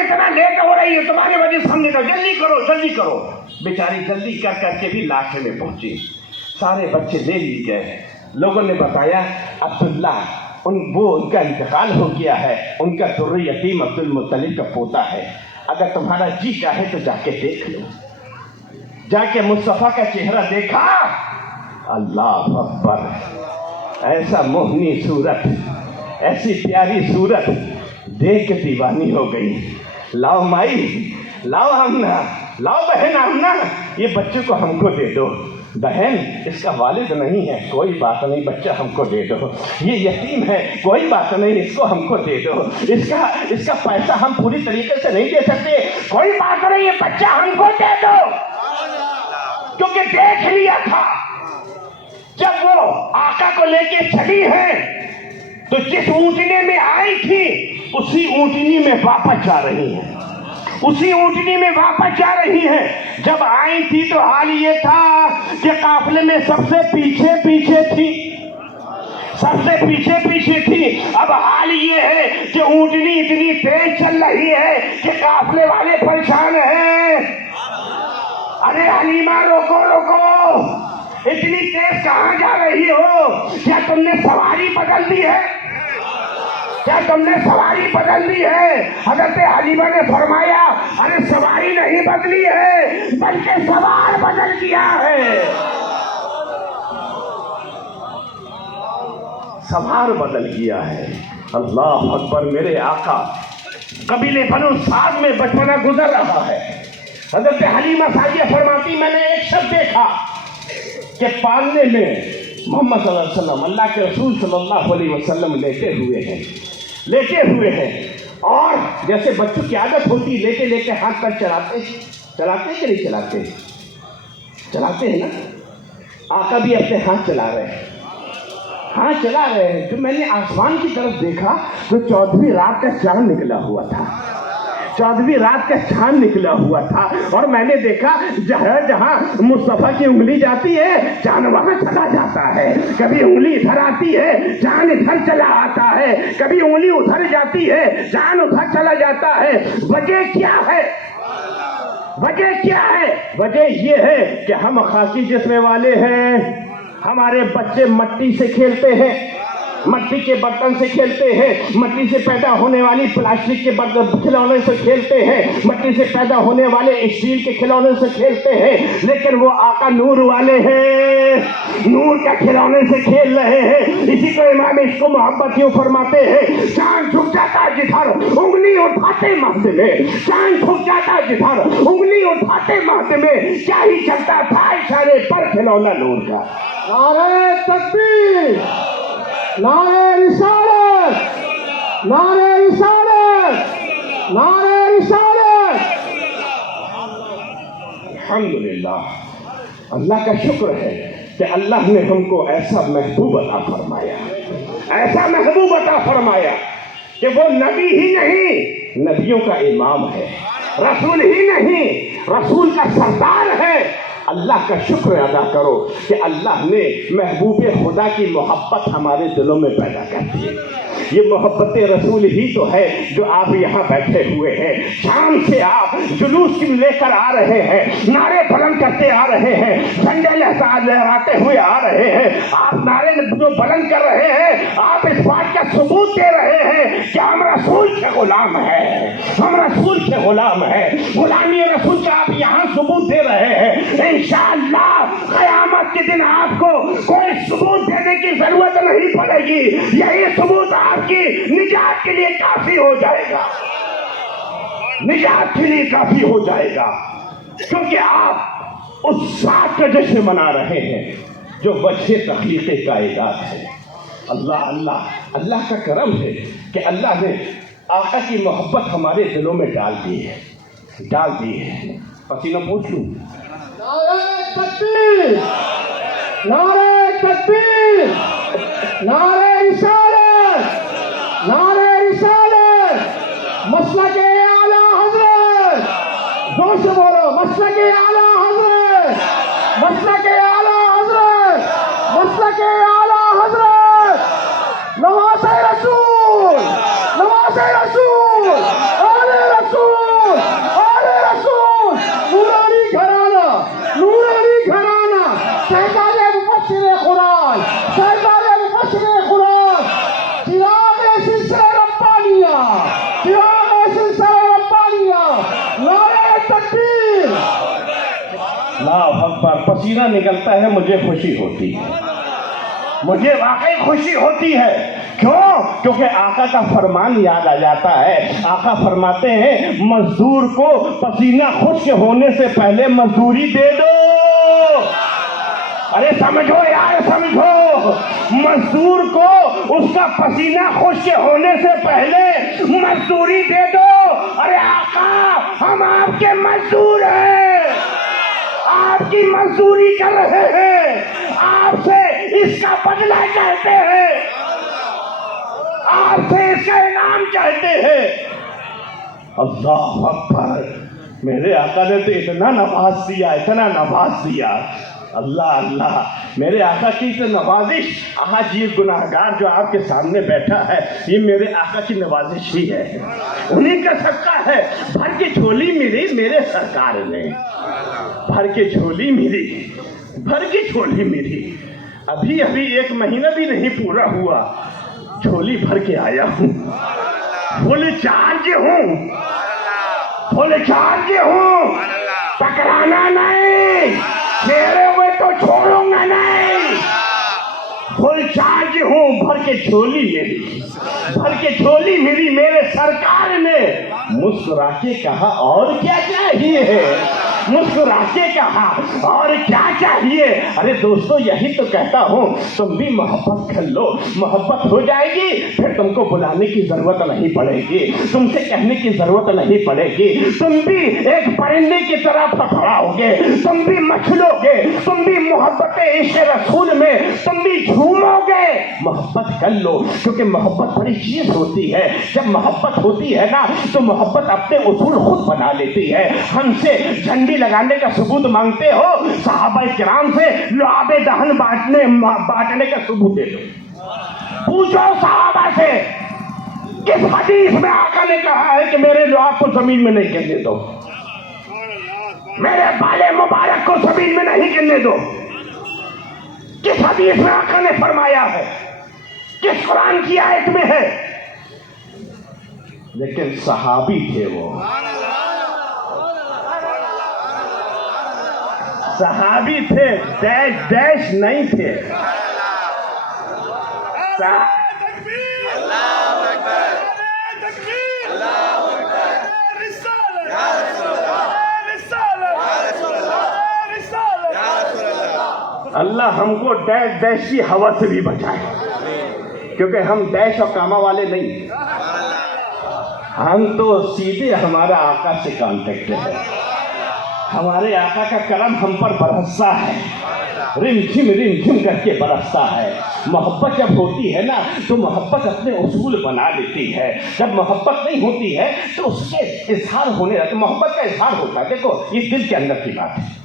इतना लेट हो रही है, तुम्हारी वजह से हमने कहा जल्दी करो जल्दी करो। बेचारी जल्दी कर करके भी लास्ट में पहुंची। सारे बच्चे ले लिए गए। लोगों ने बताया अब्दुल्ला उनका इंतकाल हो गया है, उनका दुर्र यतीम अब्दुल मुत्तलिब का पोता है, अगर तुम्हारा जी चाहे तो जाके देख लो। जाके मुस्तफा का चेहरा देखा, अल्लाह अकबर, ऐसा मोहनी सूरत, ऐसी प्यारी सूरत देख के दीवानी हो गई। लाओ माई, लाओ आमना, लाओ बहन आमना, ये बच्चे को हमको दे दो। बहन इसका वालिद नहीं है, कोई बात नहीं, बच्चा हमको दे दो। ये यतीम है, कोई बात नहीं, इसको हमको दे दो। इसका पैसा हम पूरी तरीके से नहीं दे सकते, कोई बात नहीं, ये बच्चा हमको दे दो। क्योंकि देख लिया था जब वो आका को लेके चली है तो जिस ऊंटनी में आई थी उसी ऊंटनी में वापस जा रही है, उसी ऊंटनी में वापस जा रही है। जब आई थी तो हाल ये था कि काफले में सबसे पीछे पीछे थी, सबसे पीछे पीछे थी। अब हाल ये है कि ऊंटनी इतनी तेज चल रही है कि काफले वाले परेशान हैं। अरे हलीमा रोको रोको, इतनी तेज कहाँ जा रही हो? क्या तुमने सवारी बदल दी है? क्या तुमने सवारी बदल दी है? हज़रत हलीमा ने फरमाया, अरे सवारी नहीं बदली है बल्कि सवार बदल दिया है। सवार बदल गया है। अल्लाह अकबर। मेरे आका कबीले बनु साद में बचपना गुजर रहा है। हज़रत हलीमा सादिया फरमाती, मैंने एक शख्स देखा कि पालने में मोहम्मद सल्लल्लाहु अलैहि वसल्लम, अल्लाह के रसूल सल्लल्लाहु अलैहि वसल्लम लेटे हुए हैं और जैसे बच्चों की आदत होती लेटे लेटे हाथ पर चलाते कि नहीं चलाते? चलाते हैं ना। आका भी अपने हाथ चला रहे हैं, हाथ चला रहे हैं। जब मैंने आसमान की तरफ देखा तो 14वीं रात का चांद निकला हुआ था, 14वीं रात का चांद निकला हुआ था। और मैंने देखा जहाँ मुस्तफा की उंगली जाती है चांद वहां चला जाता है, कभी उंगली इधर आती है चांद इधर चला आता है, कभी उंगली उधर जाती है चांद उधर चला जाता है। वजह क्या है? वजह क्या है? वजह ये है कि हम खाकी जिस्म वाले हैं, हमारे बच्चे मट्टी से खेलते हैं, मट्टी के बर्तन से खेलते हैं, मट्टी से पैदा होने वाली प्लास्टिक के बर्तन खिलौने से खेलते हैं, मट्टी से पैदा होने वाले स्टील के खिलौने से खेलते हैं। लेकिन वो आका नूर वाले हैं, नूर के खिलौने से खेल रहे हैं। इसी को इमाम इसको मोहब्बत यूं फरमाते हैं, चांद झुक जाता जिधर उंगली उठाते महद में, चांद झुक जाता जिधर उंगली उठाते महद में, क्या ही चलता था इशारे पर खिलौना नूर का। नारे तकबीर, नारे रिसालत, नारे रिसालत, नारे रिसालत। अल्हम्दुलिल्लाह, अल्लाह का शुक्र है कि अल्लाह ने हमको ऐसा महबूब अता फरमाया, ऐसा महबूब अता फरमाया कि वो नबी ही नहीं नबियों का इमाम है, रसूल ही नहीं रसूल का सरदार है। अल्लाह का शुक्र अदा करो कि अल्लाह ने महबूब खुदा की मोहब्बत हमारे दिलों में पैदा कर दी। ये मोहब्बत रसूल ही तो है जो आप यहाँ बैठे हुए हैं। शाम से आप जुलूस लेकर आ रहे हैं, नारे बुलंद करते आ रहे हैं, झंडे लहराते हुए आ रहे हैं। आप नारे जो बुलंद कर रहे हैं, आप इस बात का सबूत दे रहे हैं कि हम रसूल के गुलाम हैं, हम रसूल के गुलाम हैं। गुलामी रसूल का आप यहाँ सबूत दे रहे हैं। इंशाअल्लाह क़यामत के दिन आपको कोई सबूत देने की जरूरत नहीं पड़ेगी। यही सबूत आपकी निजात के लिए काफी हो जाएगा, निजात के लिए काफी हो जाएगा। क्योंकि आप उस साथ का जश्न मना रहे हैं जो वजह तख्लीक़ कायनात है। अल्लाह अल्लाह अल्लाह का करम है कि अल्लाह ने आका की मोहब्बत हमारे दिलों में डाल दी है, डाल दी है। पसीना पूछ लूं। नारे तकबीर, नारे तकबीर, नारे रिसालत, नारे रिसालत। मसलक आला हज़रत, जोर से बोलो, मसलक आला हज़रत, मसलक आला हज़रत, मसलक आला हज़रत। नवाज़े रसूल, नवाज़े रसूल, आले रसूल। पसीना निकलता है मुझे खुशी होती है, मुझे वाकई खुशी होती है। क्यों? क्योंकि आका का फरमान याद आ जाता है। आका फरमाते हैं मजदूर को पसीना खुश्क होने से पहले मजदूरी दे दो। अरे समझो यार, समझो, मजदूर को उसका पसीना खुश्क होने से पहले मजदूरी दे दो। अरे आका, हम आपके मजदूर हैं, आपकी मजदूरी कर रहे हैं, आपसे इसका बदला चाहते हैं, आपसे इसका इनाम चाहते हैं। अल्लाह अकबर, मेरे आका ने तो इतना नवाज दिया, इतना नवाज दिया। अल्लाह अल्लाह, मेरे आका की तो नवाजिश। आज ये गुनाहगार जो आपके सामने बैठा है, ये मेरे आका की नवाजिश ही है, उन्हीं का सदका है। भर के झोली मिली मेरे सरकार ने, भर के झोली मिली, भर की झोली मिली। अभी अभी 1 महीना भी नहीं पूरा हुआ, झोली भर के आया हूँ, फुल चार्ज हूँ, फुल चार्ज हूँ। टकराना नहीं, मेरे हुए तो छोड़ूंगा नहीं। फुल चार्ज हूँ, भर के झोली मेरी, भर के झोली मेरी मेरे सरकार ने। मुस्कुरा के कहा और क्या चाहिए, मुस्कुरा के कहा और क्या चाहिए। अरे दोस्तों, यही तो कहता हूँ, तुम भी मोहब्बत कर लो, मोहब्बत हो जाएगी, फिर तुमको बुलाने की जरूरत नहीं पड़ेगी, तुमसे कहने की जरूरत नहीं पड़ेगी। तुम भी एक परिंदे की तरह फड़फड़ाओगे, तुम भी मचलोगे, तुम भी मोहब्बत इश्क़ रसूल में तुम भी झूमोगे। मोहब्बत कर लो, क्योंकि मोहब्बत बड़ी चीज होती है। जब मोहब्बत होती है ना, तो मोहब्बत अपने उसूल खुद बना लेती है। हमसे झंडी लगाने का सबूत मांगते हो, सहाबा किराम से लुआबे दहन बांटने का सबूत दे दो। पूछो सहाबा से, किस हदीस में आका ने कहा है कि मेरे लुआब को जमीन में नहीं गिरने दो, मेरे बाले मुबारक को जमीन में नहीं गिरने दो? किस हदीस में आका ने फरमाया है? किस कुरान की आयत में है? लेकिन सहाबी थे वो, सहाबी थे, डैश डैश नहीं थे। अल्लाह हमको डैश डैश की हवा से भी बचाए, क्योंकि हम डैश और कामा वाले नहीं, हम तो सीधे हमारा आका से कांटेक्ट है। हमारे आका का करम हम पर बरसता है, रिमझिम करके बरसता है। मोहब्बत जब होती है ना, तो मोहब्बत अपने उसूल बना लेती है। जब मोहब्बत नहीं होती है तो उसके इजहार होने लगता है। मोहब्बत का इजहार होता है, देखो ये दिल के अंदर की बात है।